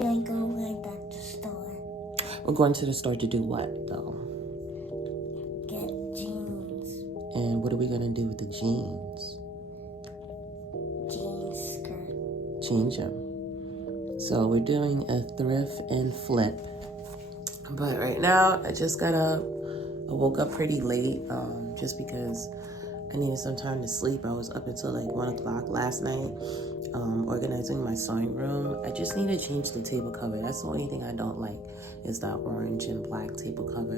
We ain't going like that to the store. We're going to the store to do what, though? Get jeans. And what are we gonna do with the jeans? Jeans skirt. Change them. So we're doing a thrift and flip. But right now, I just got up. I woke up pretty late, just because I needed some time to sleep. I was up until like 1 o'clock last night, organizing my sewing room. I just need to change the table cover. That's the only thing I don't like, is that orange and black table cover.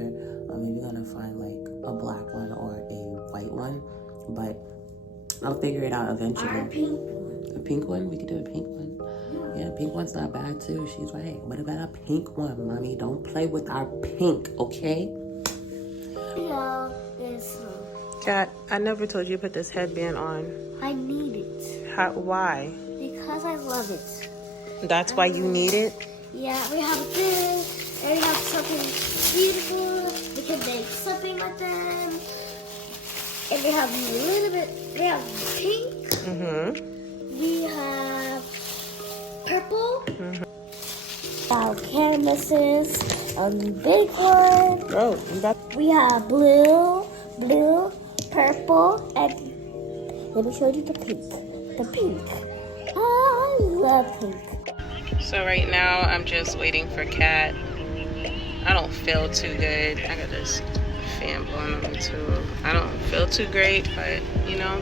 I'm maybe gonna find like a black one or a white one, but I'll figure it out eventually. Our pink one. A pink one? We could do a pink one. Yeah, pink one's not bad too. She's right. What about a pink one, mommy? Don't play with our pink, okay? Yeah, it's. Kat, I never told you to put this headband on. I need it. Why? Because I love it. That's why you need it? Yeah, we have this, and we have something beautiful. We can make something with them. And we have a little bit, we have pink. Mm-hmm. We have purple. Mm-hmm. Our canvases, a big one. Oh, We have blue, purple, and let me show you the pink. The pink. I love pink. So right now, I'm just waiting for Kat. I don't feel too good. I got this fan blowing on me too. I don't feel too great, but you know,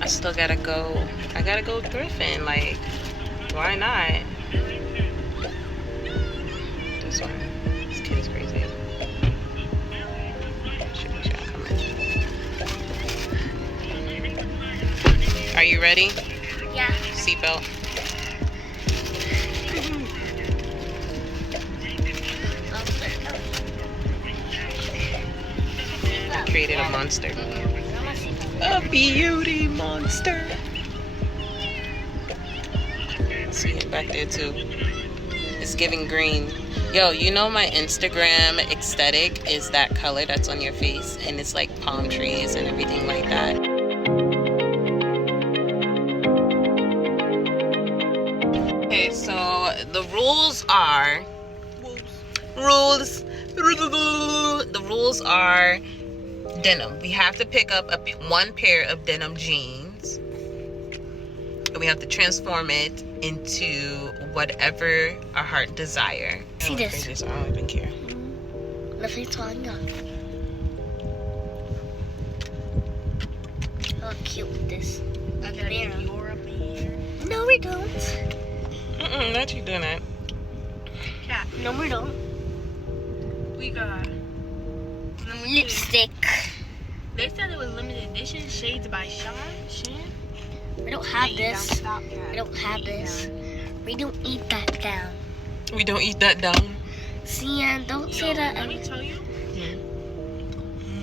I still gotta go. I gotta go thrifting. Like, why not? This one. This kid's crazy. Are you ready? Yeah. Seatbelt. I created a monster. A beauty monster. See it back there too. It's giving green. Yo, you know my Instagram aesthetic is that color that's on your face, and it's like palm trees and everything like that. Okay, so the rules are the rules are denim. We have to pick up one pair of denim jeans, and we have to transform it into whatever our heart desire. See this? I don't even care. Let me tell you. How cute this. I gotta get your up in here. No, we don't. Not you doing that. Cat, No, we don't. we got Lipstick. They said it was limited edition shades by Shan. We don't have this. Stop, Cat. We don't have this. We don't eat that down. We don't eat that down. See, and don't say that. Let me tell you.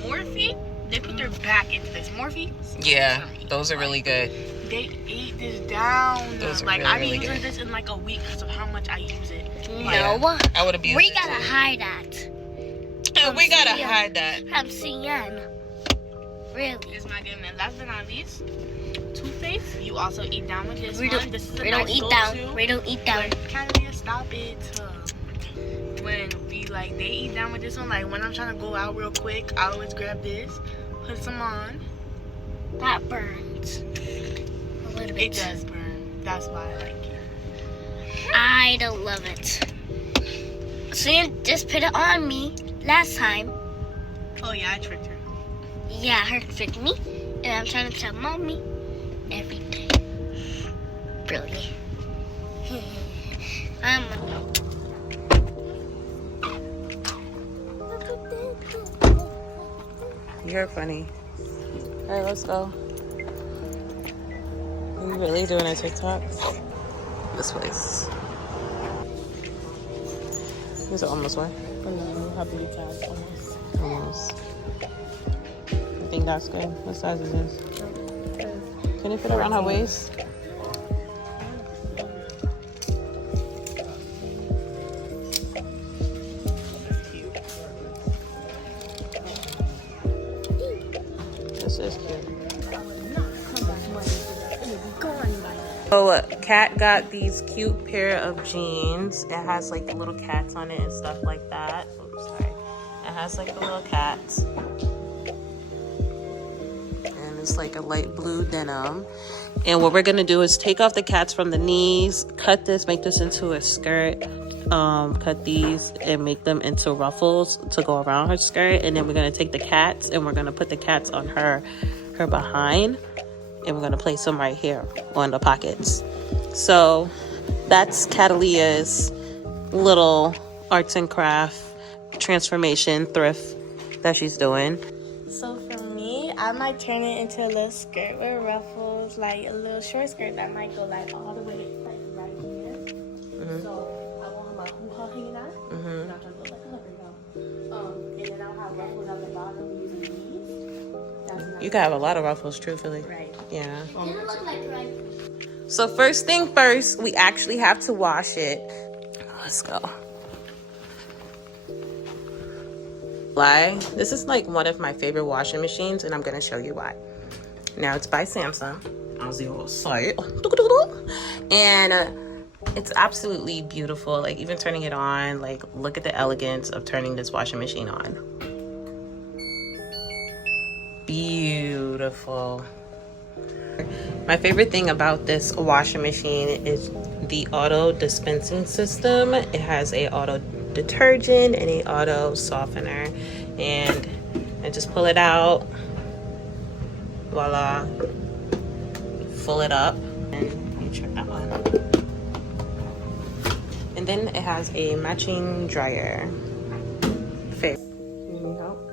Morphe, they put their back into this. Morphe. Yeah, those are really good. They ate this down. Those are like really, I've been really using good. this in like a week because of how much I use it. No. I would have used We it gotta too. hide that. We gotta hide that. From CN. Really? It's not good. And last but not least, Too Faced. You also eat down with this We one. don't, This is a we don't nice eat go-to. down. We don't eat down. Canada, stop it. When we like, they eat down with this one. Like when I'm trying to go out real quick, I always grab this, put some on. That burns. A little bit. It does burn. That's why I like it. I don't love it. So you just put it on me last time. Oh yeah, I tricked her. Yeah, her tricked me. And I'm trying to tell mommy every day. Really. You're funny. All right, let's go. Are you really doing a TikTok? This place. This is almost what? How big size? Almost. Almost. I think that's good. What size is this? Can you fit around her waist? This is cute. I would not come back money for that. It would be gone by now. So Kat got these cute pair of jeans. It has like the little cats on it and stuff like that. Oops, sorry. It has like the little cats. And it's like a light blue denim. And what we're gonna do is take off the cats from the knees, cut this, make this into a skirt, cut these and make them into ruffles to go around her skirt. And then we're gonna take the cats and we're gonna put the cats on her behind. And we're gonna place them right here on the pockets. So that's Catalia's little arts and craft transformation thrift that she's doing. So for me, I might turn it into a little skirt with ruffles, like a little short skirt that might go like all the way like right here. So I won't have my hoo-ha hanging out. And I'll turn it like a leopard though. And then I'll have ruffles at the bottom using these. That's nice. You can have a lot of ruffles, truthfully. Right. Yeah. Didn't look like right. So first thing first, we actually have to wash it. Let's go. This is like one of my favorite washing machines, and I'm gonna show you why. Now it's by Samsung. I was able to say it. And it's absolutely beautiful. Like even turning it on, like look at the elegance of turning this washing machine on. Beautiful. My favorite thing about this washing machine is the auto dispensing system. It has a auto detergent and a auto softener, and I just pull it out, voila, fill it up, and you check that one. And then it has a matching dryer. You need help?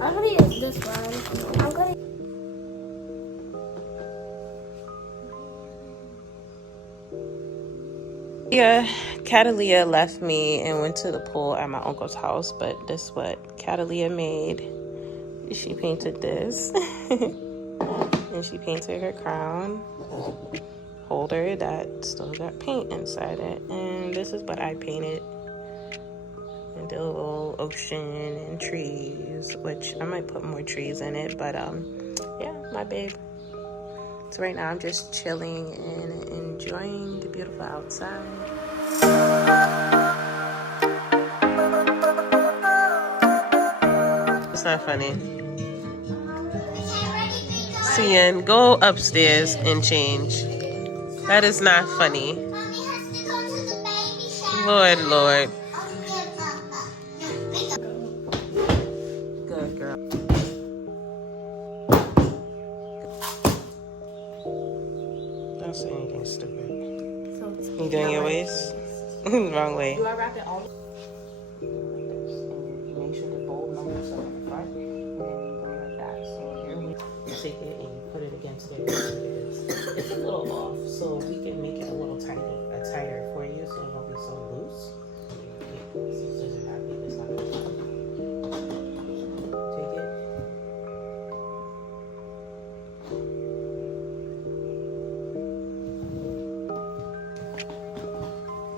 I'm gonna use this one. I'm gonna. Yeah, Catalia left me and went to the pool at my uncle's house, but this is what Catalia made. She painted this. And she painted her crown holder that still got paint inside it. And this is what I painted. And the little ocean and trees, which I might put more trees in it, but yeah, my babe. So right now I'm just chilling and enjoying the beautiful outside. It's not funny. Cian, go upstairs and change. That is not funny. Lord, Lord. Good girl. Don't say anything stupid. You doing your waist? Wrong way. Do I wrap it all? Like this. And you make sure the bold numbers are in the front. And then you go like that. So here you take it and you put it against it. It's a little off, so we can make it a little tighter for you so it won't be so loose. Does it have me? It's not gonna take it.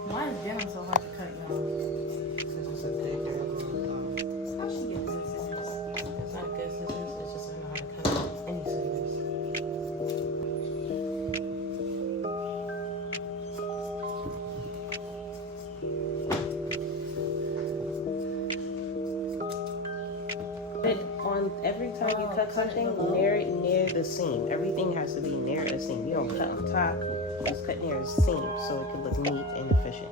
Why is denim so hard to cut, y'all? Because it's a good girl. How she get this scissors? It's not good scissors, it's just I know how to cut any scissors. On every time you cut something, near the seam. Everything has to be near a seam. You don't cut on top, just cut near a seam so it can look neat and efficient.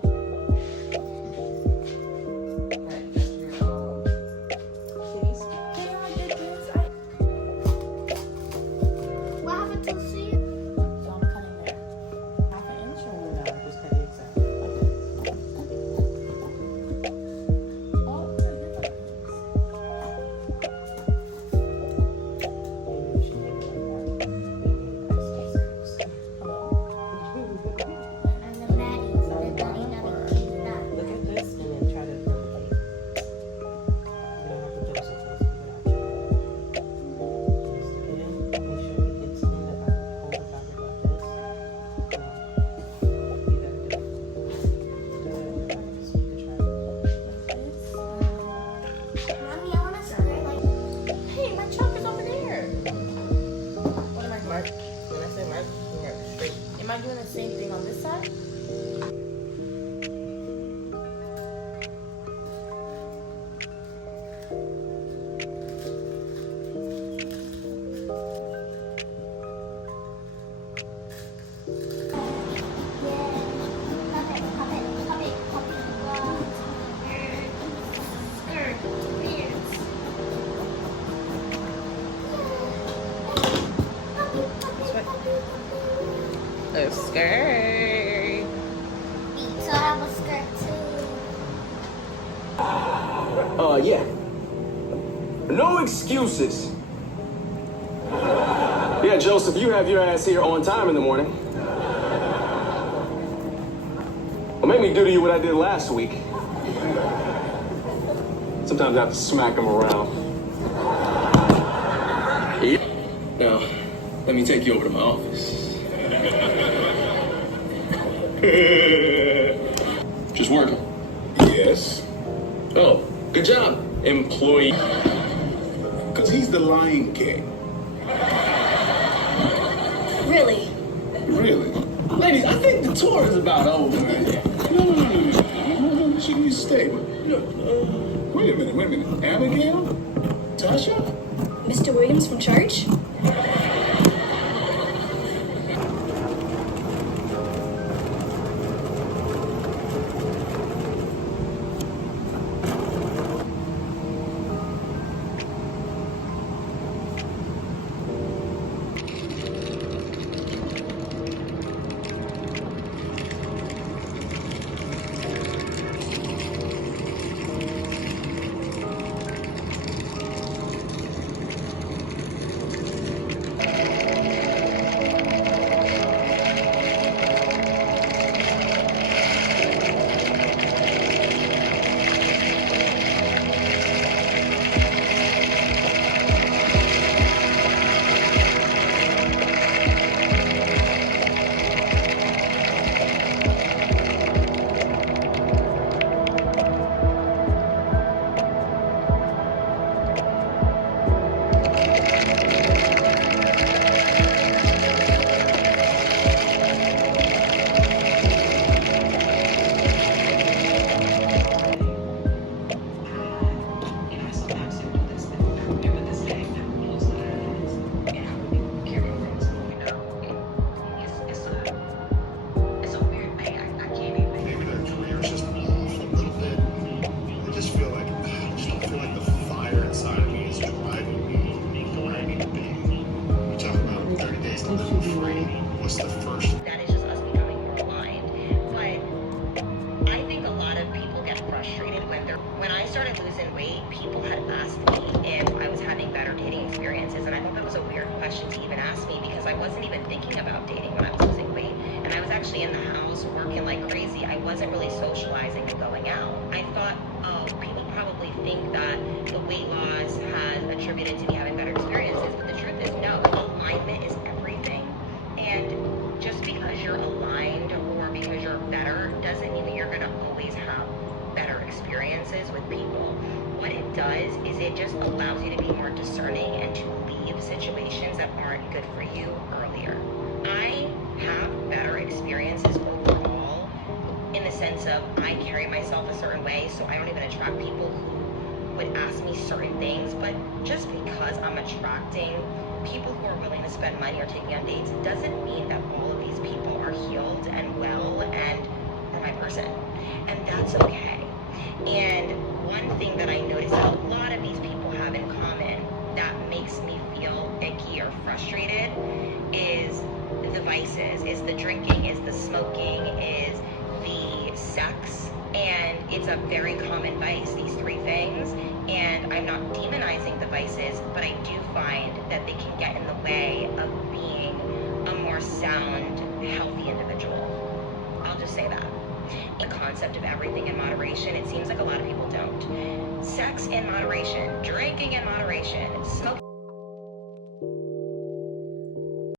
What happened to the seam? So I'm cutting there. Half an inch or? No, just cut it exactly. Oh, And the Maddie, they're cutting out The skirt. So I have a skirt too. Yeah. No excuses. Yeah, Joseph, you have your ass here on time in the morning. Well, make me do to you what I did last week. Sometimes I have to smack him around. Yeah. Now, let me take you over to my office. Just working. Yes, Oh, good job, employee. because he's the Lion King. Really? Really? Ladies, I think the tour is about over. No. She can stay. But, wait a minute. Abigail? Tasha? Mr. Williams from church?